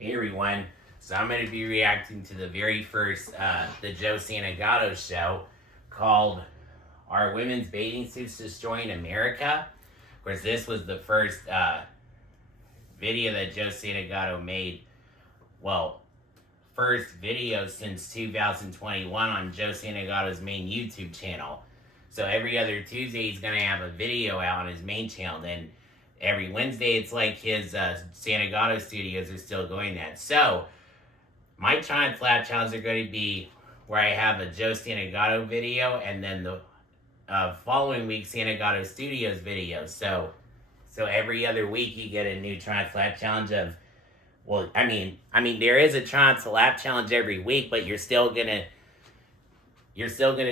Hey everyone, so I'm going to be reacting to the very first, the Joe Santagato show called Are Women's Bathing Suits Destroying America? Of course, this was the first video that Joe Santagato made, well, first video since 2021 on Joe Santagato's main YouTube channel. So every other Tuesday he's going to have a video out on his main channel, then every Wednesday, it's like his Santagato studios are still going that. So, my Tron Flat Challenge are going to be where I have a Joe Santagato video and then the following week Santagato Studios video. So every other week you get a new Tron Flat Challenge of, well, I mean there is a Tron Flat Challenge every week, but you're still gonna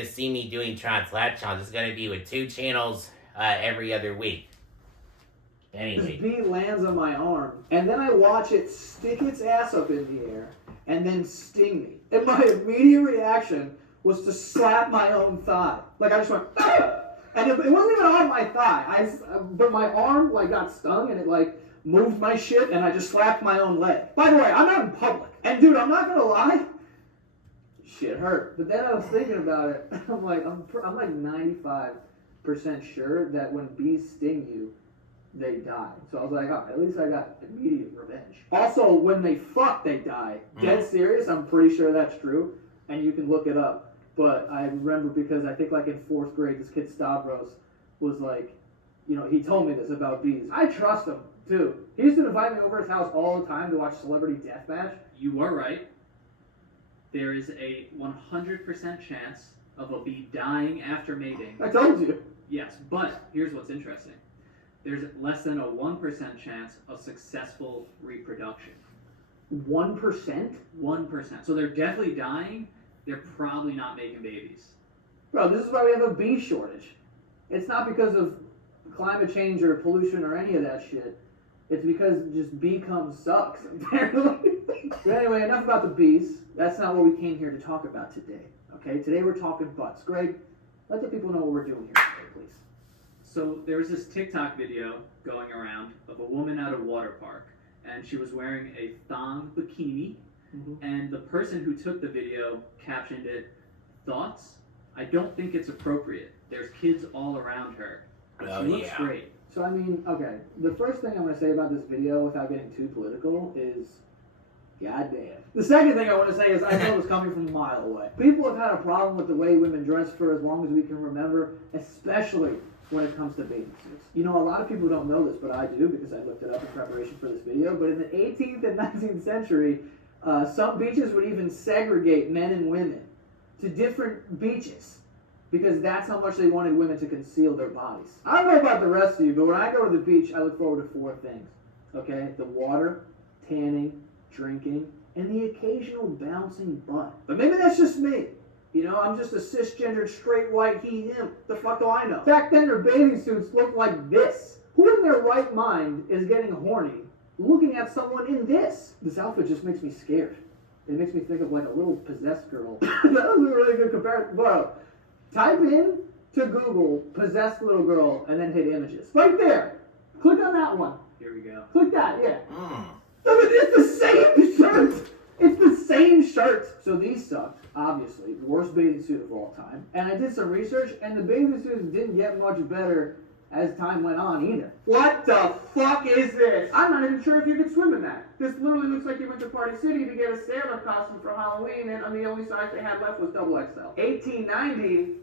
see me doing Tron Flat Challenge. It's gonna be with 2 channels every other week. Anyway. This bee lands on my arm, and then I watch it stick its ass up in the air and then sting me. And my immediate reaction was to slap my own thigh. Like, I just went, ah! And it wasn't even on my thigh. But my arm, like, got stung, and it, like, moved my shit, and I just slapped my own leg. By the way, I'm not in public. And, dude, I'm not gonna lie, shit hurt. But then I was thinking about it. I'm like 95% sure that when bees sting you, they die. So I was like, oh, at least I got immediate revenge. Also, when they fuck, they die. Dead serious, I'm pretty sure that's true. And you can look it up. But I remember because I think like in 4th grade, this kid Stavros was like, you know, he told me this about bees. I trust him, too. He used to invite me over his house all the time to watch Celebrity Deathmatch. You were right. There is a 100% chance of a bee dying after mating. I told you. Yes, but here's what's interesting. There's less than a 1% chance of successful reproduction. 1%? 1%. So they're definitely dying. They're probably not making babies. Bro, this is why we have a bee shortage. It's not because of climate change or pollution or any of that shit. It's because just bee cum sucks, apparently. But anyway, enough about the bees. That's not what we came here to talk about today. Okay, today we're talking butts. Greg, let the people know what we're doing here today, please. So there was this TikTok video going around of a woman at a water park, and she was wearing a thong bikini, and the person who took the video captioned it, "Thoughts? I don't think it's appropriate. There's kids all around her. She looks great." So I mean, okay, the first thing I'm going to say about this video, without getting too political, is goddamn. The second thing I want to say is I know it's coming from a mile away. People have had a problem with the way women dress for as long as we can remember, especially when it comes to bathing suits. You know, a lot of people don't know this, but I do because I looked it up in preparation for this video. But in the 18th and 19th century, some beaches would even segregate men and women to different beaches because that's how much they wanted women to conceal their bodies. I don't know about the rest of you, but when I go to the beach, I look forward to 4 things. Okay? The water, tanning, drinking, and the occasional bouncing butt. But maybe that's just me. You know, I'm just a cisgendered, straight, white, he, him. The fuck do I know? Back then, their bathing suits looked like this. Who in their right mind is getting horny looking at someone in this? This outfit just makes me scared. It makes me think of like a little possessed girl. That was a really good comparison. Bro, type in to Google possessed little girl and then hit images. Right there. Click on that one. Here we go. Click that, yeah. It's the same shirt. It's the same shirt. So these sucked, obviously. Worst bathing suit of all time. And I did some research, and the bathing suits didn't get much better as time went on either. What the fuck is this? I'm not even sure if you could swim in that. This literally looks like you went to Party City to get a sailor costume for Halloween, and the only size they had left was XXL. 1890?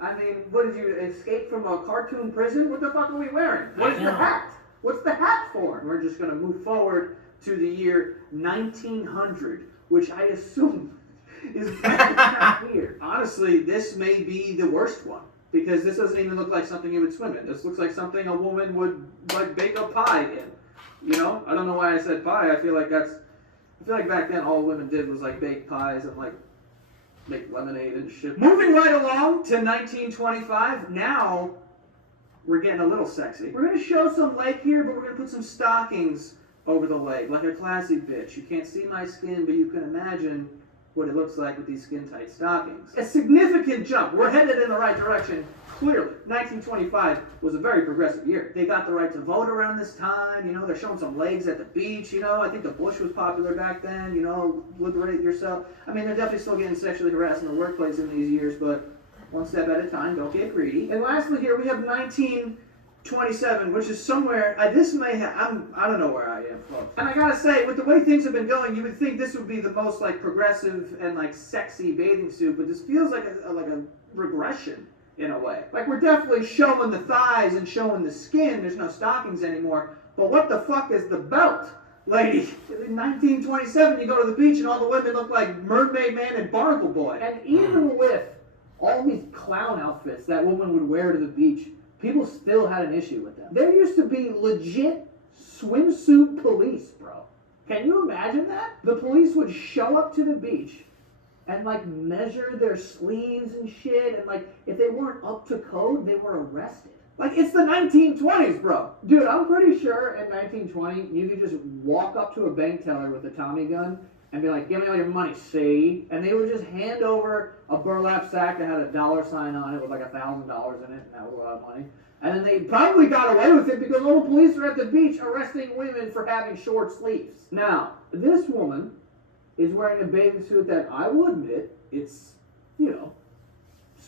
I mean, what did you escape from a cartoon prison? What the fuck are we wearing? What's the hat? What's the hat for? We're just gonna move forward to the year 1900, which I assume is not here. Honestly, this may be the worst one because this doesn't even look like something you would swim in. This looks like something a woman would like bake a pie in. You know, I don't know why I said pie. I feel like back then all women did was like bake pies and like make lemonade and shit. Moving right along to 1925. Now we're getting a little sexy. We're gonna show some leg here, but we're gonna put some stockings over the leg, like a classy bitch. You can't see my skin, but you can imagine what it looks like with these skin-tight stockings. A significant jump. We're headed in the right direction. Clearly, 1925 was a very progressive year. They got the right to vote around this time. They're showing some legs at the beach. I think the bush was popular back then. Liberate yourself. I mean, they're definitely still getting sexually harassed in the workplace in these years, but one step at a time. Don't get greedy. And lastly, here we have 1927, which is somewhere. I don't know where I am, folks. And I gotta say, with the way things have been going, you would think this would be the most progressive and sexy bathing suit, but this feels like a regression. In a way. We're definitely showing the thighs and showing the skin. There's no stockings anymore. But what the fuck is the belt, lady? In 1927, you go to the beach and all the women look like Mermaid Man and Barnacle Boy. And even with all these clown outfits that women would wear to the beach, people still had an issue with them. There used to be legit swimsuit police, bro. Can you imagine that? The police would show up to the beach and measure their sleeves and shit, and if they weren't up to code, they were arrested. It's the 1920s, bro. Dude, I'm pretty sure in 1920 you could just walk up to a bank teller with a Tommy gun and be like, "Give me all your money, see?" And they would just hand over a burlap sack that had a dollar sign on it with $1,000 in it, and that was a lot of money. And then they probably got away with it because all the police are at the beach arresting women for having short sleeves. Now, this woman is wearing a bathing suit that I will admit, it's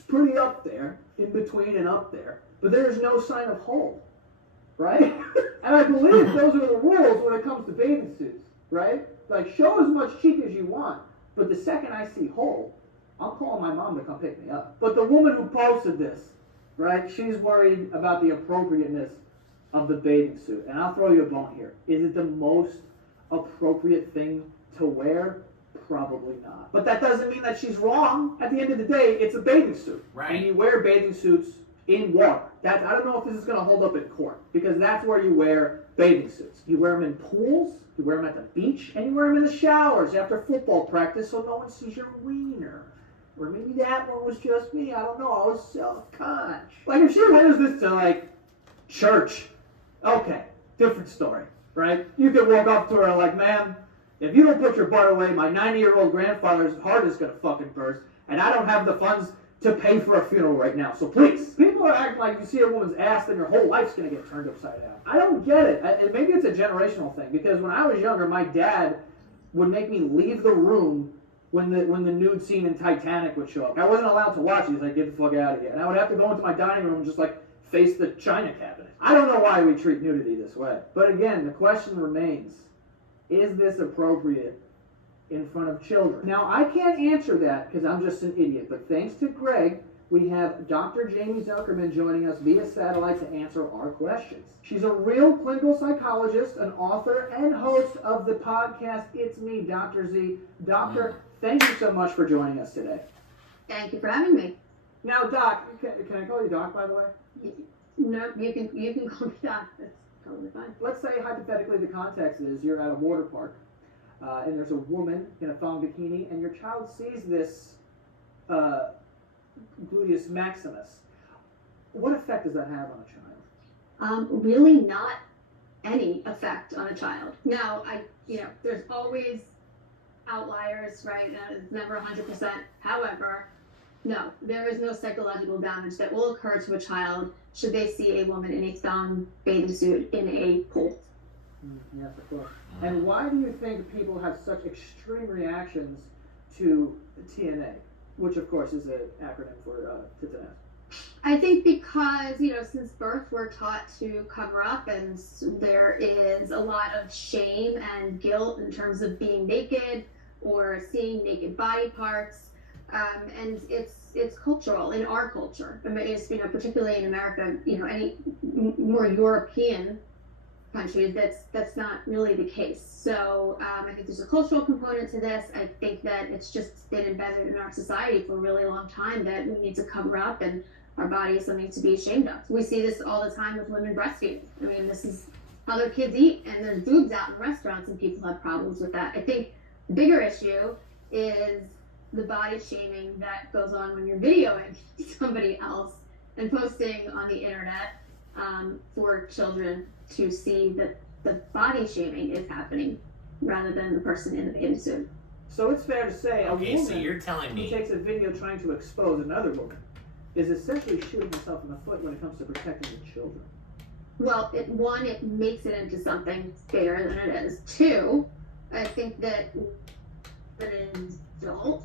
pretty up there, in between and up there, but there is no sign of hole, right? And I believe those are the rules when it comes to bathing suits, right? Show as much cheek as you want, but the second I see hole, I'm calling my mom to come pick me up. But the woman who posted this, right, she's worried about the appropriateness of the bathing suit. And I'll throw you a bone here. Is it the most appropriate thing to wear? Probably not. But that doesn't mean that she's wrong. At the end of the day, it's a bathing suit. Right. And you wear bathing suits in water. I don't know if this is going to hold up in court, because that's where you wear bathing suits. You wear them in pools, you wear them at the beach, and you wear them in the showers after football practice so no one sees your wiener. Or maybe that one was just me. I don't know. I was self-conscious. If she wears this to, church, okay, different story, right? You could walk up to her "Ma'am, if you don't put your butt away, my 90-year-old grandfather's heart is going to fucking burst, and I don't have the funds to pay for a funeral right now, so please." People are acting like you see a woman's ass, then your whole life's going to get turned upside down. I don't get it. And maybe it's a generational thing, because when I was younger, my dad would make me leave the room when the nude scene in Titanic would show up. I wasn't allowed to watch it. He's like, "Get the fuck out of here." And I would have to go into my dining room and just face the china cabinet. I don't know why we treat nudity this way. But again, the question remains, is this appropriate in front of children? Now, I can't answer that because I'm just an idiot, but thanks to Greg, we have Dr. Jamie Zuckerman joining us via satellite to answer our questions. She's a real clinical psychologist, an author, and host of the podcast It's Me, Dr. Z. Doctor, thank you so much for joining us today. Thank you for having me. Now, Doc, can I call you Doc, by the way? No, you can call me Doc. That's totally fine. Let's say, hypothetically, the context is you're at a water park, and there's a woman in a thong bikini, and your child sees this gluteus maximus. What effect does that have on a child? Really not any effect on a child. Now, there's always outliers, right? It's never 100%. However, no, there is no psychological damage that will occur to a child should they see a woman in a thong bathing suit in a pool. Yes, of course. And why do you think people have such extreme reactions to TNA, which of course is an acronym for tits and ass? I think because, since birth we're taught to cover up, and there is a lot of shame and guilt in terms of being naked or seeing naked body parts. And it's cultural in our culture. I mean, it's, particularly in America, any more European countries, that's not really the case. So I think there's a cultural component to this. I think that it's just been embedded in our society for a really long time that we need to cover up, and our body is something to be ashamed of. We see this all the time with women breastfeeding. I mean, this is how their kids eat, and there's boobs out in restaurants, and people have problems with that. I think the bigger issue is the body shaming that goes on when you're videoing somebody else and posting on the internet for children to see that the body shaming is happening rather than the person in the bathing suit. So it's fair to say a woman so you're telling me who takes a video trying to expose another woman is essentially shooting himself in the foot when it comes to protecting the children. Well, it makes it into something bigger than it is. Two, I think that an adult,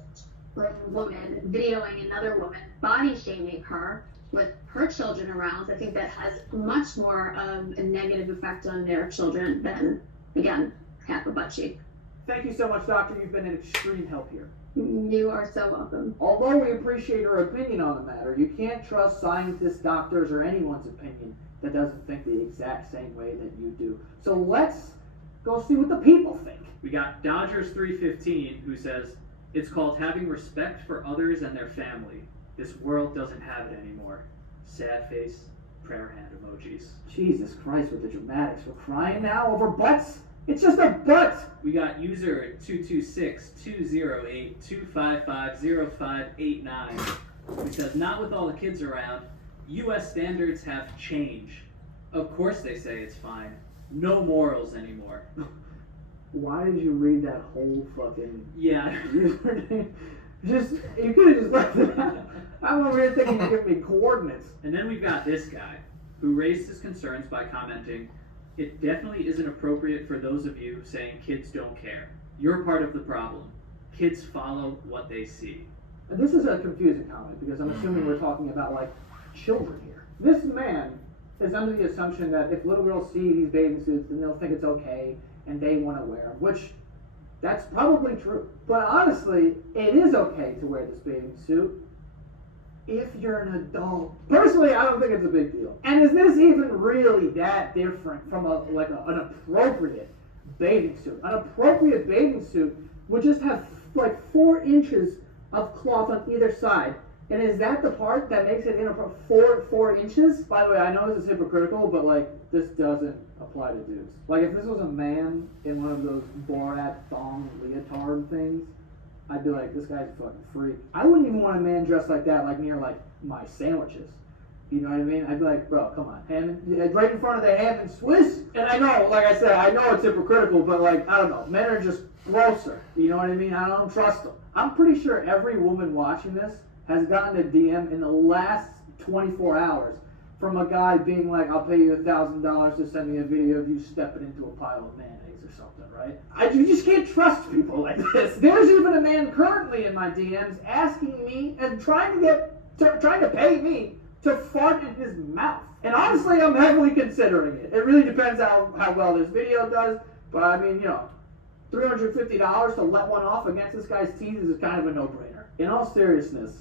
like a woman, videoing another woman, body shaming her with her children around, I think that has much more of a negative effect on their children than, again, half a butt cheek. Thank you so much, Doctor. You've been an extreme help here. You are so welcome. Although we appreciate your opinion on the matter, you can't trust scientists, doctors, or anyone's opinion that doesn't think the exact same way that you do. So let's go see what the people think. We got Dodgers 315 who says, it's called having respect for others and their family. This world doesn't have it anymore. Sad face, prayer hand emojis. Jesus Christ with the dramatics. We're crying now over butts? It's just a butt! We got user 226-208-255-0589 who says, not with all the kids around. U.S. standards have changed. Of course they say it's fine. No morals anymore. Why did you read that whole fucking Yeah. username? You could have just left it out. I'm over here thinking you give me coordinates. And then we've got this guy who raised his concerns by commenting, it definitely isn't appropriate for those of you saying kids don't care. You're part of the problem. Kids follow what they see. And this is a confusing comment because I'm assuming we're talking about like children here. This man is under the assumption that if little girls see these bathing suits, then they'll think it's okay and they want to wear them, which that's probably true. But honestly, it is okay to wear this bathing suit if you're an adult. Personally, I don't think it's a big deal. And is this even really that different from an appropriate bathing suit? An appropriate bathing suit would just have like 4 inches of cloth on either side. And is that the part that makes it inappropriate? 4 inches? By the way, I know this is hypocritical, but like this doesn't apply to dudes. Like if this was a man in one of those Borat thong leotard things, I'd be like, this guy's a fucking freak. I wouldn't even want a man dressed like that, like near like my sandwiches. You know what I mean? I'd be like, bro, come on, right in front of the ham and Swiss. And I know, like I said, I know it's hypocritical, but like I don't know, men are just grosser. You know what I mean? I don't trust them. I'm pretty sure every woman watching this has gotten a DM in the last 24 hours from a guy being like, I'll pay you $1,000 to send me a video of you stepping into a pile of mayonnaise or something, right? You just can't trust people like this. There's even a man currently in my DMs asking me and trying to pay me to fart in his mouth. And honestly, I'm heavily considering it. It really depends how well this video does, but I mean, you know, $350 to let one off against this guy's teeth is kind of a no-brainer. In all seriousness,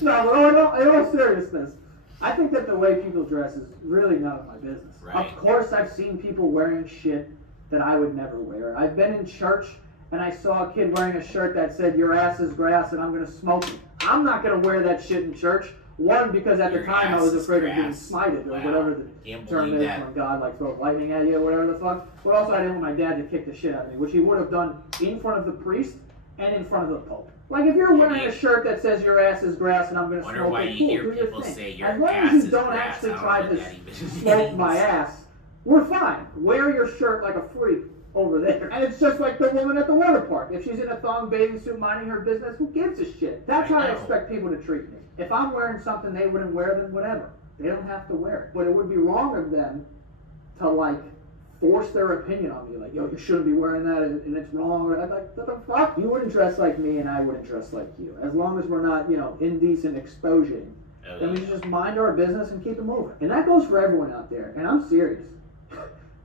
no, in all seriousness, I think that the way people dress is really none of my business. Right. Of course, I've seen people wearing shit that I would never wear. I've been in church and I saw a kid wearing a shirt that said, your ass is grass and I'm going to smoke it. I'm not going to wear that shit in church. One, because at the Your time I ass was is afraid of being grass. smited or Wow. whatever the Can't term believe is that. when God like throws lightning at you or whatever the fuck. But also I didn't want my dad to kick the shit out of me, which he would have done in front of the priest and in front of the Pope. Like if you're wearing a shirt that says your ass is grass and I'm going to Wonder smoke why it, you cool, hear do your people thing. say your As long ass as you is don't grass, actually I don't try know to what that even smoke my means. ass, we're fine. Wear your shirt like a freak over there. And it's just like the woman at the water park. If she's in a thong bathing suit minding her business, who gives a shit? That's how I know. expect people to treat me. If I'm wearing something they wouldn't wear, then whatever. They don't have to wear it. But it would be wrong of them to like force their opinion on me. Like, yo, you shouldn't be wearing that and it's wrong. Or I'm like, what the fuck? You wouldn't dress like me and I wouldn't dress like you. As long as we're not, you know, indecent exposing, then we should just mind our business and keep it moving. And that goes for everyone out there. And I'm serious.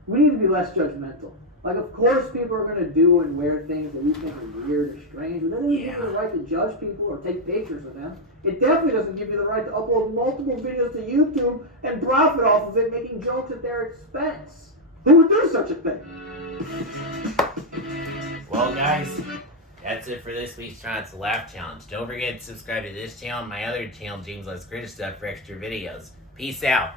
We need to be less judgmental. Like, of course, people are going to do and wear things that we think are weird or strange, but that doesn't give you the right to judge people or take pictures of them. It definitely doesn't give you the right to upload multiple videos to YouTube and profit off of it, making jokes at their expense. Who would do such a thing? Well, guys, that's it for this week's Try Not to Laugh Challenge. Don't forget to subscribe to this channel and my other channel, James Less Critical Stuff, for extra videos. Peace out.